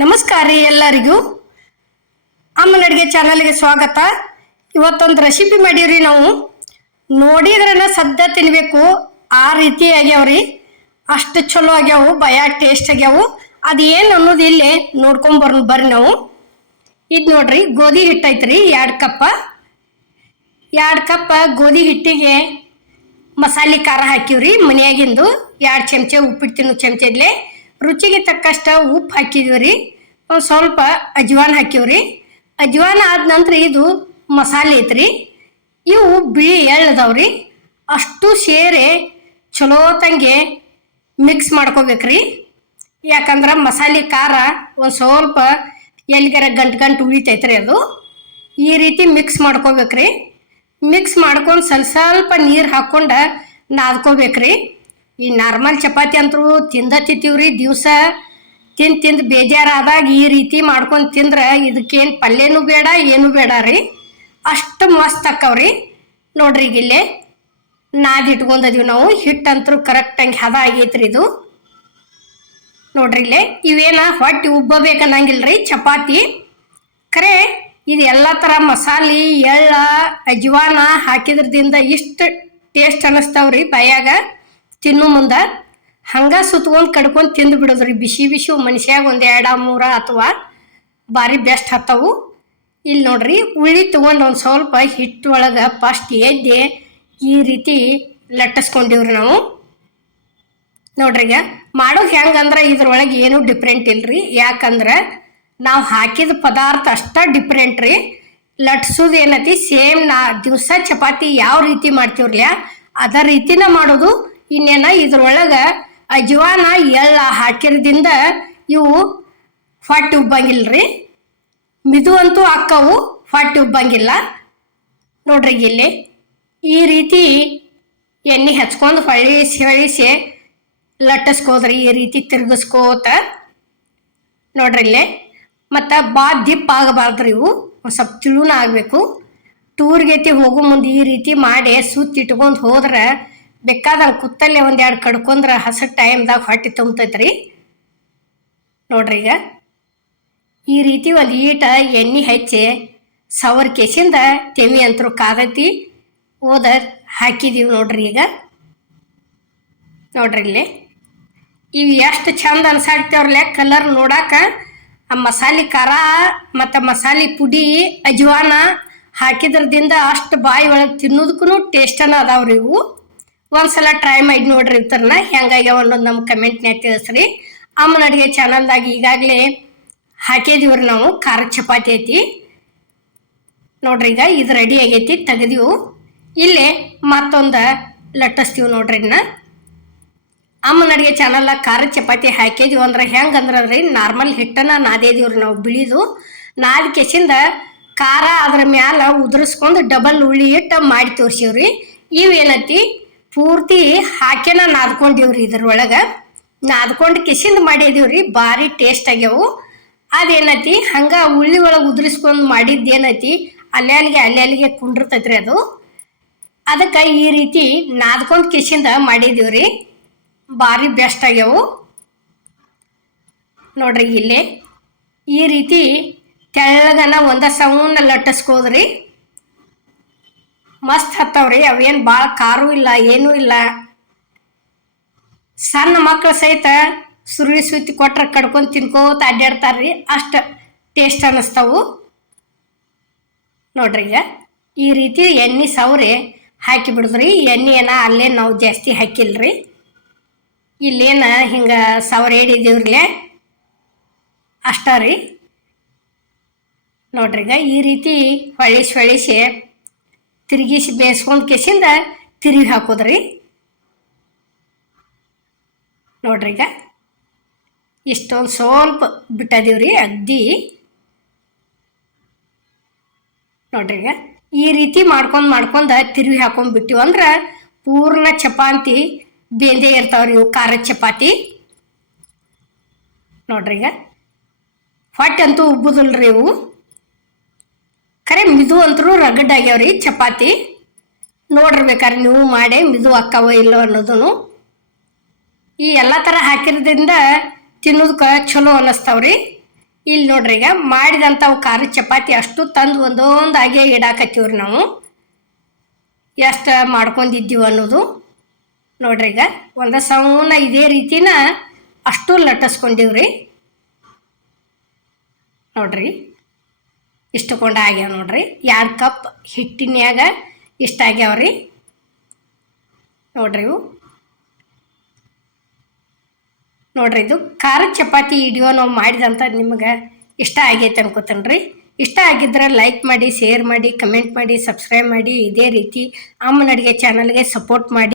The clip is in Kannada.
ನಮಸ್ಕಾರ ರೀ ಎಲ್ಲರಿಗೂ. ಅಮ್ಮನ ಅಡುಗೆ ಚಾನಲ್ಗೆ ಸ್ವಾಗತ. ಇವತ್ತೊಂದು ರೆಸಿಪಿ ಮಾಡೀವ್ರಿ. ನಾವು ನೋಡಿದ್ರನ ಸದ್ದ ತಿನ್ಬೇಕು ಆ ರೀತಿ ಆಗ್ಯಾವ್ರಿ. ಅಷ್ಟು ಚಲೋ ಆಗ್ಯಾವು, ಬಯಾಗ ಟೇಸ್ಟ್ ಆಗ್ಯಾವು. ಅದು ಏನು ಅನ್ನೋದು ಇಲ್ಲೇ ನೋಡ್ಕೊಂಬರ್ನು ಬರ್ರಿ ನಾವು. ಇದು ನೋಡ್ರಿ, ಗೋಧಿ ಹಿಟ್ಟು ಐತ್ರಿ 2 ಕಪ್. 2 ಕಪ್ ಗೋಧಿ ಹಿಟ್ಟಿಗೆ ಮಸಾಲೆ ಖಾರ ಹಾಕಿವ್ರಿ ಮನೆಯಾಗಿಂದು. 2 ಚಮಚ ಉಪ್ಪಿಟ್ಟು ಚಮಚದ್ಲೆ. ರುಚಿಗೆ ತಕ್ಕಷ್ಟ ಉಪ್ಪು ಹಾಕಿದ್ವಿ. ಒಂದು ಸ್ವಲ್ಪ ಅಜ್ವಾನ್ ಹಾಕಿವ್ರಿ. ಅಜ್ವಾನ ಆದ ನಂತರ ಇದು ಮಸಾಲೆ ಐತ್ರಿ. ಇವು ಬಿಳಿ ಎಳ್ಳದವ್ರಿ. ಅಷ್ಟು ಸೇರಿ ಚಲೋ ತಂಗೆ ಮಿಕ್ಸ್ ಮಾಡ್ಕೋಬೇಕ್ರಿ. ಯಾಕಂದ್ರೆ ಮಸಾಲೆ ಖಾರ ಒಂದು ಸ್ವಲ್ಪ ಎಲ್ಲಿಗಾರ ಗಂಟು ಉಳಿತೈತ್ರಿ. ಅದು ಈ ರೀತಿ ಮಿಕ್ಸ್ ಮಾಡ್ಕೋಬೇಕ್ರಿ. ಮಿಕ್ಸ್ ಮಾಡ್ಕೊಂಡು ಸ್ವಲ್ಪ ನೀರು ಹಾಕ್ಕೊಂಡು ನಾದ್ಕೋಬೇಕ್ರಿ. ಈ ನಾರ್ಮಲ್ ಚಪಾತಿ ಅಂತೂ ತಿಂತೀವ್ರಿ. ದಿವಸ ತಿಂದು ಬೇಜಾರಾದಾಗ ಈ ರೀತಿ ಮಾಡ್ಕೊಂಡು ತಿಂದ್ರೆ ಇದಕ್ಕೇನು ಪಲ್ಯನೂ ಬೇಡ ಏನೂ ಬೇಡ ರೀ. ಅಷ್ಟು ಮಸ್ತ್ ಆಕ್ಕವ್ರಿ. ನೋಡ್ರಿ ಈಗ ಇಲ್ಲೇ ನಾದಿಟ್ಕೊಂಡದೀವಿ ನಾವು. ಹಿಟ್ಟಂತೂ ಕರೆಕ್ಟಾಗಿ ಹದ ಆಗೈತ್ರಿ ಇದು. ನೋಡ್ರಿ ಇಲ್ಲೇ ಇವೇನ ಹೊಟ್ಟೆ ಉಬ್ಬಬೇಕನ್ನಂಗಿಲ್ರಿ ಚಪಾತಿ. ಖರೆ ಇದು ಎಲ್ಲ ಥರ ಮಸಾಲೆ ಎಳ್ಳ ಅಜ್ವಾನ ಹಾಕಿದ್ರದಿಂದ ಇಷ್ಟು ಟೇಸ್ಟ್ ಅನ್ನಿಸ್ತಾವ್ರಿ ಬಾಯಾಗ ತಿನ್ನು ಮುಂದೆ. ಹಂಗೆ ಸುತ್ಕೊಂಡು ಕಡ್ಕೊಂಡು ತಿಂದು ಬಿಡೋದ್ರಿ. ಬಿಸಿ ಮನುಷ್ಯಾಗ 1, 2, 3 ಅಥವಾ ಭಾರಿ ಬೆಸ್ಟ್ ಹತ್ತವು. ಇಲ್ಲಿ ನೋಡ್ರಿ ಉಳ್ಳಿ ತೊಗೊಂಡು ಒಂದು ಸ್ವಲ್ಪ ಹಿಟ್ಟು ಒಳಗೆ ಫಸ್ಟ್ ಎದ್ದೆ ಈ ರೀತಿ ಲಟ್ಟಿಸ್ಕೊಂಡಿವ್ರಿ ನಾವು. ನೋಡ್ರಿ ಈಗ ಮಾಡೋದು ಹೆಂಗಂದ್ರೆ ಇದ್ರೊಳಗೆ ಏನೂ ಡಿಫ್ರೆಂಟ್ ಇಲ್ರಿ. ಯಾಕಂದ್ರೆ ನಾವು ಹಾಕಿದ ಪದಾರ್ಥ ಅಷ್ಟೇ ಡಿಫ್ರೆಂಟ್ ರೀ. ಲಟ್ಸೋದು ಏನೈತಿ ಸೇಮ್ ದಿವಸ ಚಪಾತಿ ಯಾವ ರೀತಿ ಮಾಡ್ತೀವ್ರಲ್ಲ ಅದ ರೀತಿನ ಮಾಡೋದು. ಇನ್ನೇನ ಇದ್ರೊಳಗೆ ಅಜ್ವಾನ ಎಳ್ಳ ಹಾಕಿರೋದ್ರಿಂದ ಇವು ಹೊಟ್ಟೆ ಉಬ್ಬಂಗಿಲ್ರಿ. ಮಿದು ಅಂತೂ ಅಕ್ಕವು, ಹೊಟ್ಟೆ ಉಬ್ಬಂಗಿಲ್ಲ. ನೋಡ್ರಿ ಇಲ್ಲಿ ಈ ರೀತಿ ಎಣ್ಣೆ ಹಚ್ಕೊಂಡು ಹೊಳಿಸಿ ಲಟ್ಟಿಸ್ಕೋದ್ರಿ. ಈ ರೀತಿ ತಿರ್ಗಿಸ್ಕೋತ ನೋಡ್ರಿ ಇಲ್ಲೇ. ಮತ್ತು ದಿಪ್ಪ ಆಗಬಾರ್ದ್ರಿ. ಇವು ಒಂದು ಸ್ವಲ್ಪ ತಿಳುನ ಆಗಬೇಕು. ಟೂರ್ಗೆತಿ ಹೋಗೋ ಮುಂದೆ ಈ ರೀತಿ ಮಾಡಿ ಸುತ್ತಿಟ್ಕೊಂಡು ಹೋದ್ರೆ ಬೇಕಾದಂಗೆ ಕುತ್ತಲ್ಲೇ 1-2 ಕಡ್ಕೊಂಡ್ರೆ ಹಸಿರು ಟೈಮ್ದಾಗ ಹೊಟ್ಟೆ ತುಂಬತೈತ್ರಿ. ನೋಡ್ರಿ ಈಗ ಈ ರೀತಿ ಒಂದು ಈಟ ಎಣ್ಣೆ ಹಚ್ಚಿ ಸವರ್ ಕೆಸಿಂದ ತೆಮಿ ಅಂತರೂ ಕಾದೈತಿ ಹಾಕಿದೀವಿ. ನೋಡ್ರಿ ಈಗ ನೋಡ್ರಿ ಇಲ್ಲಿ ಇವು ಎಷ್ಟು ಚಂದ ಅನ್ಸಾಕ್ತೇವ್ರಲ್ಲ ಕಲರ್ ನೋಡಾಕ. ಆ ಮಸಾಲೆ ಖಾರ ಮತ್ತು ಮಸಾಲೆ ಪುಡಿ ಅಜ್ವಾನ ಹಾಕಿದ್ರದಿಂದ ಅಷ್ಟು ಬಾಯಿ ಒಳಗೆ ತಿನ್ನೋದಕ್ಕೂ ಟೇಸ್ಟನ್ನ ಅದಾವ್ರಿ ಇವು. ಒಂದ್ಸಲ ಟ್ರೈ ಮಾಡಿ ನೋಡ್ರಿ ಇರ್ತಾರನ ಹೆಂಗಾಗ್ಯಾವ ಅನ್ನೋದು ನಮ್ಮ ಕಮೆಂಟ್ನ್ಯಾಗ ತಿಳಿಸ್ರಿ. ಅಮ್ಮನ ಅಡುಗೆ ಚಾನಲ್ದಾಗ ಈಗಾಗಲೇ ಹಾಕಿದೀವ್ರಿ ನಾವು. ಖಾರ ಚಪಾತಿ ಐತಿ ನೋಡ್ರಿ. ಈಗ ಇದು ರೆಡಿ ಆಗೈತಿ, ತೆಗೆದೀವು. ಇಲ್ಲೇ ಮತ್ತೊಂದು ಲಟ್ಟಿಸ್ತೀವಿ ನೋಡ್ರಿ. ಇನ್ನ ಅಮ್ಮನ ಅಡುಗೆ ಚಾನಲ್ದಾಗ ಖಾರ ಚಪಾತಿ ಹಾಕಿದೀವಿ ಅಂದ್ರೆ ಹೆಂಗಂದ್ರಿ ನಾರ್ಮಲ್ ಹಿಟ್ಟನ್ನ ನಾದೇದೀವ್ರಿ ನಾವು. ಬಿಳಿದು ನಾದ ಕೆಸಿಂದ ಖಾರ ಅದ್ರ ಮ್ಯಾಲ ಉದುರಿಸ್ಕೊಂಡು ಡಬಲ್ ಉಳ್ಳಿ ಇಟ್ಟು ಮಾಡಿ ತೋರಿಸಿವ್ರಿ. ಇವೇನತಿ ಪೂರ್ತಿ ಹಾಕಿನ ನಾದ್ಕೊಂಡಿವ್ರಿ. ಇದ್ರೊಳಗೆ ನಾದ್ಕೊಂಡು ಕೆಸಿಂದ ಮಾಡಿದೀವ್ರಿ. ಭಾರಿ ಟೇಸ್ಟ್ ಆಗ್ಯಾವು. ಅದೇನತಿ ಹಂಗೆ ಉಳ್ಳಿ ಒಳಗೆ ಉದುರಿಸ್ಕೊಂಡು ಮಾಡಿದ್ದೇನೈತಿ ಅಲ್ಲಿಗೆ ಕುಂಡಿರ್ತೈತ್ರಿ ಅದು. ಅದಕ್ಕೆ ಈ ರೀತಿ ನಾದ್ಕೊಂಡು ಕೆಸಿಂದ ಮಾಡಿದೀವ್ರಿ. ಭಾರಿ ಬೆಸ್ಟ್ ಆಗ್ಯಾವು. ನೋಡ್ರಿ ಇಲ್ಲೇ ಈ ರೀತಿ ತೆಳ್ಳಗನ ಸೌಂಡ್ ಲಟ್ಟಿಸ್ಕೋದ್ರಿ. ಮಸ್ತ್ ಹತ್ತವ್ರಿ. ಅವೇನು ಭಾಳ ಖಾರೂ ಇಲ್ಲ ಏನೂ ಇಲ್ಲ. ಸಣ್ಣ ಮಕ್ಕಳು ಸಹಿತ ಸುತ್ತಿ ಕೊಟ್ರೆ ಕಡ್ಕೊಂಡು ತಿನ್ಕೋತ ಅಡ್ಡಾಡ್ತಾರ್ರಿ. ಅಷ್ಟು ಟೇಸ್ಟ್ ಅನ್ನಿಸ್ತಾವು. ನೋಡ್ರಿ ಈಗ ಈ ರೀತಿ ಎಣ್ಣೆ ಸೌರಿ ಹಾಕಿ ಬಿಡಿದ್ರಿ. ಎಣ್ಣೆನ ಅಲ್ಲೇ ನಾವು ಜಾಸ್ತಿ ಹಾಕಿಲ್ರಿ. ಇಲ್ಲೇನ ಹಿಂಗೆ ಸವರ್ ಹಿಡಿದೀವ್ರಲ್ಲೇ ಅಷ್ಟ ರೀ. ನೋಡ್ರಿ ಈಗ ಈ ರೀತಿ ಹೊಳಿಸಿ ತಿರುಗಿಸಿ ಬೇಯಿಸ್ಕೊಂಡು ಕೆಸಿಂದ ತಿರುಗಿ ಹಾಕೋದ್ರಿ. ನೋಡ್ರಿ ಈಗ ಇಷ್ಟೊಂದು ಸ್ವಲ್ಪ ಬಿಟ್ಟದೀವ್ರಿ ಅಗ್ದಿ. ನೋಡ್ರಿ ಈಗ ಈ ರೀತಿ ಮಾಡ್ಕೊಂಡು ತಿರುಗಿ ಹಾಕೊಂಡು ಬಿಟ್ಟಿವಿ ಅಂದ್ರೆ ಪೂರ್ಣ ಚಪಾತಿ ಬೇಂದೇ ಇರ್ತಾವ್ರಿ ಇವು ಖಾರದ ಚಪಾತಿ. ನೋಡ್ರಿ ಈಗ ಹೊಟ್ಟೆ ಅಂತೂ ಉಬ್ಬುದಿಲ್ರಿ ಇವು. ಖರೆ ಮಿದು ಅಂತರೂ ರಗಡ್ ಆಗ್ಯಾವ್ರಿ ಚಪಾತಿ. ನೋಡಿರ್ಬೇಕಾರೆ ನೀವು ಮಾಡಿ ಮಿದು ಅಕ್ಕವೋ ಇಲ್ಲೋ ಅನ್ನೋದನ್ನು. ಈ ಎಲ್ಲ ಥರ ಹಾಕಿರೋದ್ರಿಂದ ತಿನ್ನೋದಕ್ಕೆ ಚಲೋ ಅನ್ನಿಸ್ತಾವ್ರಿ. ಇಲ್ಲಿ ನೋಡ್ರಿ ಈಗ ಮಾಡಿದಂಥವು ಖಾರದ ಚಪಾತಿ ಅಷ್ಟು ತಂದು ಒಂದೊಂದಾಗೆ ಇಡಾಕತ್ತೀವ್ರಿ ನಾವು ಎಷ್ಟು ಮಾಡ್ಕೊಂಡಿದ್ದೀವಿ ಅನ್ನೋದು. ನೋಡ್ರಿ ಈಗ ಒಂದು ಸೌನ ಇದೇ ರೀತಿನ ಅಷ್ಟು ಲಟ್ಟಿಸ್ಕೊಂಡಿವ್ರಿ. ನೋಡ್ರಿ ಇಷ್ಟು ಕೊಂಡ ಆಗ್ಯಾವ ನೋಡ್ರಿ. 2 ಕಪ್ ಹಿಟ್ಟಿನ್ಯಾಗ ಇಷ್ಟ ಆಗ್ಯಾವ್ರಿ. ನೋಡ್ರಿ ಇವು ನೋಡ್ರಿ ಇದು ಖಾರದ ಚಪಾತಿ ವಿಡಿಯೋ ನಾವು ಮಾಡಿದಂಥ ನಿಮ್ಗೆ ಇಷ್ಟ ಆಗೈತೆ ಅನ್ಕೋತೇನೆ ರೀ. ಇಷ್ಟ ಆಗಿದ್ರೆ ಲೈಕ್ ಮಾಡಿ, ಶೇರ್ ಮಾಡಿ, ಕಮೆಂಟ್ ಮಾಡಿ, ಸಬ್ಸ್ಕ್ರೈಬ್ ಮಾಡಿ. ಇದೇ ರೀತಿ ಅಮ್ಮನ ಅಡುಗೆ ಚಾನಲ್ಗೆ ಸಪೋರ್ಟ್ ಮಾಡಿ.